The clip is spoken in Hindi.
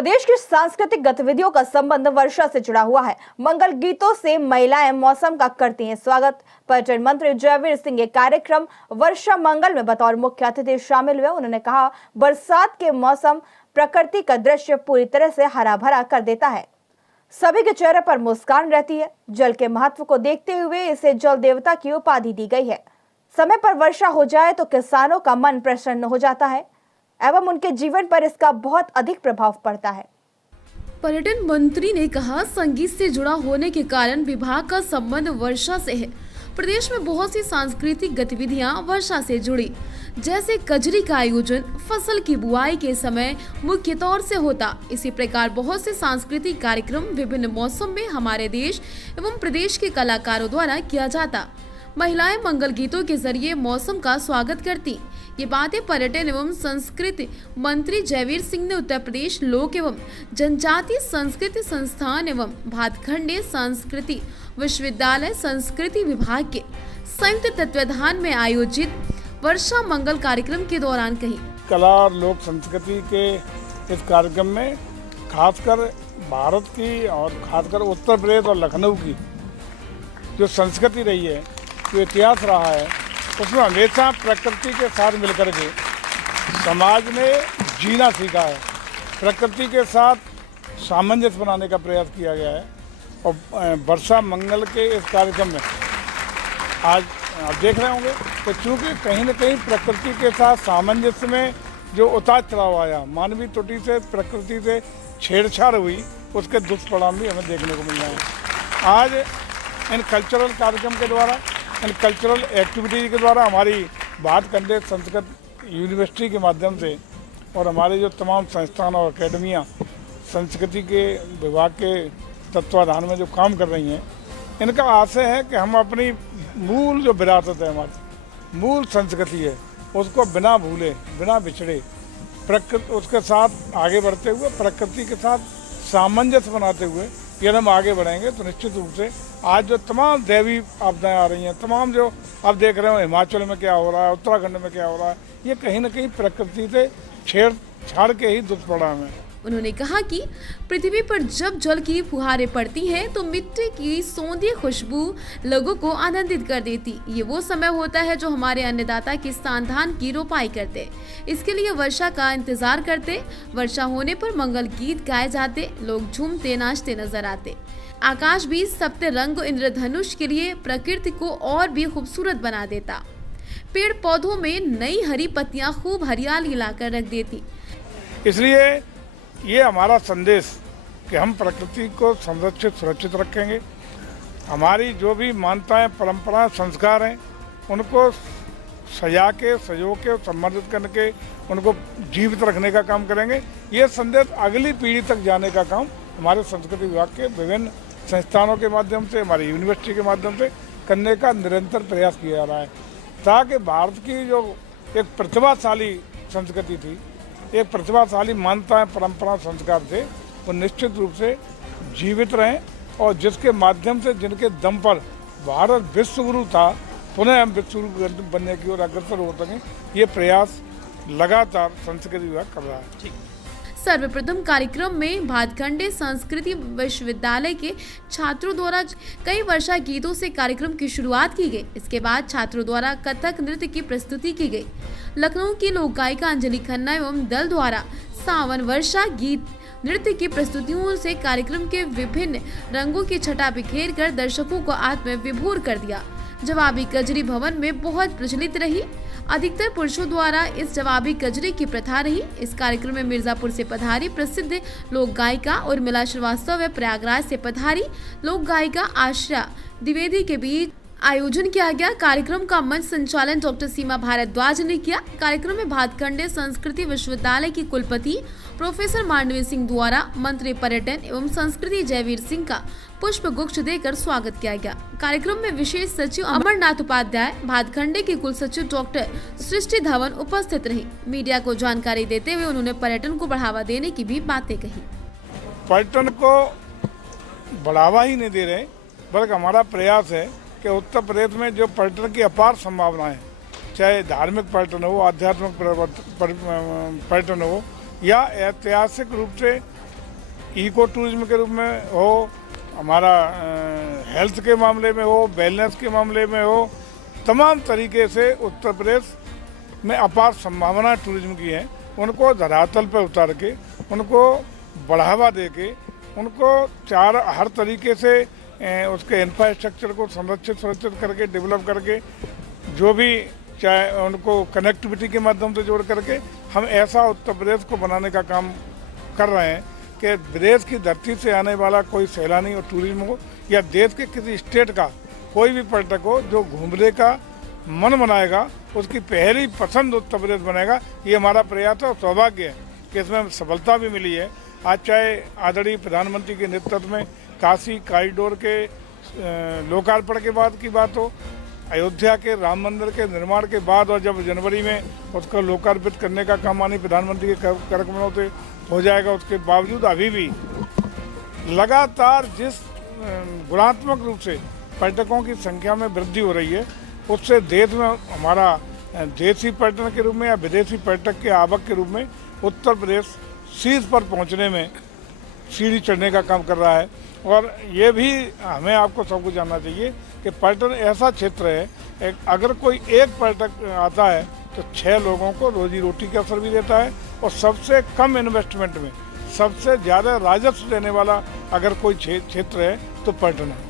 प्रदेश की सांस्कृतिक गतिविधियों का संबंध वर्षा से जुड़ा हुआ है। मंगल गीतों से महिलाएं मौसम का करती हैं स्वागत। पर्यटन मंत्री जयवीर सिंह ये कार्यक्रम वर्षा मंगल में बतौर मुख्य अतिथि शामिल हुए। उन्होंने कहा, बरसात के मौसम प्रकृति का दृश्य पूरी तरह से हरा भरा कर देता है। सभी के चेहरे पर मुस्कान रहती है। जल के महत्व को देखते हुए इसे जल देवता की उपाधि दी गई है। समय पर वर्षा हो जाए तो किसानों का मन प्रसन्न हो जाता है एवं उनके जीवन पर इसका बहुत अधिक प्रभाव पड़ता है। पर्यटन मंत्री ने कहा, संगीत से जुड़ा होने के कारण विभाग का संबंध वर्षा से है। प्रदेश में बहुत सी सांस्कृतिक गतिविधियां वर्षा से जुड़ी, जैसे कजरी का आयोजन फसल की बुआई के समय मुख्य तौर से होता। इसी प्रकार बहुत से सांस्कृतिक कार्यक्रम विभिन्न मौसम में हमारे देश एवं प्रदेश के कलाकारों द्वारा किया जाता। महिलाएं मंगल गीतों के जरिए मौसम का स्वागत करती। ये बातें पर्यटन एवं संस्कृति मंत्री जयवीर सिंह ने उत्तर प्रदेश लोक एवं जनजातीय संस्कृति संस्थान एवं भातखंडे संस्कृति विश्वविद्यालय संस्कृति विभाग के संयुक्त तत्वाधान में आयोजित वर्षा मंगल कार्यक्रम के दौरान कही। कला और लोक संस्कृति के इस कार्यक्रम में खासकर भारत की और खासकर उत्तर प्रदेश और लखनऊ की जो संस्कृति रही है, जो इतिहास रहा है, उसमें हमेशा प्रकृति के साथ मिलकर के समाज ने जीना सीखा है। प्रकृति के साथ सामंजस्य बनाने का प्रयास किया गया है। और वर्षा मंगल के इस कार्यक्रम में आज आप देख रहे होंगे तो चूँकि कहीं न कहीं प्रकृति के साथ सामंजस्य में जो उतार चढ़ाव आया, मानवीय त्रुटि से प्रकृति से छेड़छाड़ हुई, उसके दुष्परिणाम भी हमें देखने को मिल रहे हैं। आज इन कल्चरल कार्यक्रम के द्वारा, इन कल्चरल एक्टिविटीज़ के द्वारा हमारी भातखंडे संस्कृत यूनिवर्सिटी के माध्यम से और हमारे जो तमाम संस्थान और अकेडमियाँ संस्कृति के विभाग के तत्वाधान में जो काम कर रही हैं, इनका आशय है कि हम अपनी मूल जो विरासत है, हमारी मूल संस्कृति है, उसको बिना भूले, बिना बिछड़े, प्रकृति उसके साथ आगे बढ़ते हुए, प्रकृति के साथ सामंजस्य बनाते हुए यदि हम आगे बढ़ेंगे तो निश्चित रूप से आज जो तमाम दैवी आपदाएं आ रही हैं, तमाम जो आप देख रहे हो हिमाचल में क्या हो रहा है, उत्तराखंड में क्या हो रहा है, ये कहीं न कहीं प्रकृति से छेड़छाड़ के ही दुष्परिणाम है। उन्होंने कहा कि पृथ्वी पर जब जल की फुहारें पड़ती हैं तो मिट्टी की सौंधी खुशबू लोगों को आनंदित कर देती। ये वो समय होता है जो हमारे अन्नदाता किसान धान की रोपाई करते, इसके लिए वर्षा का इंतजार करते। वर्षा होने पर मंगल गीत गाए जाते, लोग झूमते नाचते नजर आते। आकाश भी सप्त रंग इंद्रधनुष के लिए प्रकृति को और भी खूबसूरत बना देता। पेड़ पौधों में नई हरी पत्तियां खूब हरियाली लाकर रख देती। इसलिए ये हमारा संदेश कि हम प्रकृति को संरक्षित सुरक्षित रखेंगे। हमारी जो भी मान्यताएं, परंपराएं, संस्कार हैं, उनको सजा के, संजो के, संवर्धित करके उनको जीवित रखने का काम करेंगे। ये संदेश अगली पीढ़ी तक जाने का काम हमारे संस्कृति विभाग के विभिन्न संस्थानों के माध्यम से, हमारी यूनिवर्सिटी के माध्यम से करने का निरंतर प्रयास किया जा रहा है, ताकि भारत की जो एक प्रतिभाशाली संस्कृति थी, एक प्रतिभाशाली मान्यताएं, परंपरा, संस्कार थे, वो निश्चित रूप से जीवित रहें और जिसके माध्यम से, जिनके दम पर भारत विश्वगुरु था, पुनः हम विश्वगुरु बनने की ओर अग्रसर हो सकें, ये प्रयास लगातार संस्कृति विभाग कर रहा है। सर्वप्रथम कार्यक्रम में भातखंडे संस्कृति विश्वविद्यालय के छात्रों द्वारा कई वर्षा गीतों से कार्यक्रम की शुरुआत की गई। इसके बाद छात्रों द्वारा कथक नृत्य की प्रस्तुति की गई। लखनऊ की लोक गायिका अंजलि खन्ना एवं दल द्वारा सावन वर्षा गीत नृत्य की प्रस्तुतियों से कार्यक्रम के विभिन्न रंगों की छटा बिखेर कर दर्शकों को आत्म विभोर कर दिया। जवाबी कजरी भवन में बहुत प्रचलित रही। अधिकतर पुरुषों द्वारा इस जवाबी कजरी की प्रथा रही। इस कार्यक्रम में मिर्जापुर से पधारी प्रसिद्ध लोक गायिका उर्मिला श्रीवास्तव व प्रयागराज से पधारी लोक गायिका आश्रा द्विवेदी के बीच आयोजन किया गया। कार्यक्रम का मंच संचालन डॉक्टर सीमा भारद्वाज ने किया। कार्यक्रम में भातखंडे संस्कृति विश्वविद्यालय की कुलपति प्रोफेसर मांडवी सिंह द्वारा मंत्री पर्यटन एवं संस्कृति जयवीर सिंह का पुष्प गुच्छ देकर स्वागत किया गया। कार्यक्रम में विशेष सचिव अमरनाथ उपाध्याय, भातखंडे की कुल सचिव डॉक्टर सृष्टि धवन उपस्थित रही। मीडिया को जानकारी देते हुए उन्होंने पर्यटन को बढ़ावा देने की भी बातें कही। पर्यटन को बढ़ावा ही नहीं दे रहे, बल्कि हमारा प्रयास है कि उत्तर प्रदेश में जो पर्यटन की अपार संभावनाएं, चाहे धार्मिक पर्यटन हो, आध्यात्मिक पर्यटन हो या ऐतिहासिक रूप से इको टूरिज्म के रूप में हो, हमारा हेल्थ के मामले में हो, वेलनेस के मामले में हो, तमाम तरीके से उत्तर प्रदेश में अपार संभावना टूरिज्म की हैं। उनको धरातल पर उतार के, उनको बढ़ावा दे के, उनको हर तरीके से उसके इंफ्रास्ट्रक्चर को सुरक्षित करके, डेवलप करके, जो भी चाहे उनको कनेक्टिविटी के माध्यम से जोड़ करके हम ऐसा उत्तर प्रदेश को बनाने का काम कर रहे हैं कि विदेश की धरती से आने वाला कोई सैलानी और टूरिज्म हो या देश के किसी स्टेट का कोई भी पर्यटक हो जो घूमने का मन बनाएगा, उसकी पहली पसंद उत्तर प्रदेश बनेगा। ये हमारा प्रयास और सौभाग्य है कि इसमें सफलता भी मिली है। आज चाहे आदरणीय प्रधानमंत्री के नेतृत्व में काशी कॉरिडोर के लोकार्पण के बाद की बात हो, अयोध्या के राम मंदिर के निर्माण के बाद, और जब जनवरी में उसको लोकार्पित करने का काम माननीय प्रधानमंत्री के कार्यक्रमों से हो जाएगा, उसके बावजूद अभी भी लगातार जिस गुणात्मक रूप से पर्यटकों की संख्या में वृद्धि हो रही है, उससे देश में हमारा देसी पर्यटन के रूप में या विदेशी पर्यटक के आवक के रूप में उत्तर प्रदेश शीर्ष पर पहुंचने में सीढ़ी चढ़ने का काम कर रहा है। और ये भी हमें आपको सबको जानना चाहिए कि पर्यटन ऐसा क्षेत्र है, अगर कोई एक पर्यटक आता है तो 6 लोगों को रोजी रोटी का अवसर भी देता है, और सबसे कम इन्वेस्टमेंट में सबसे ज़्यादा राजस्व देने वाला अगर कोई क्षेत्र है तो पर्यटन है।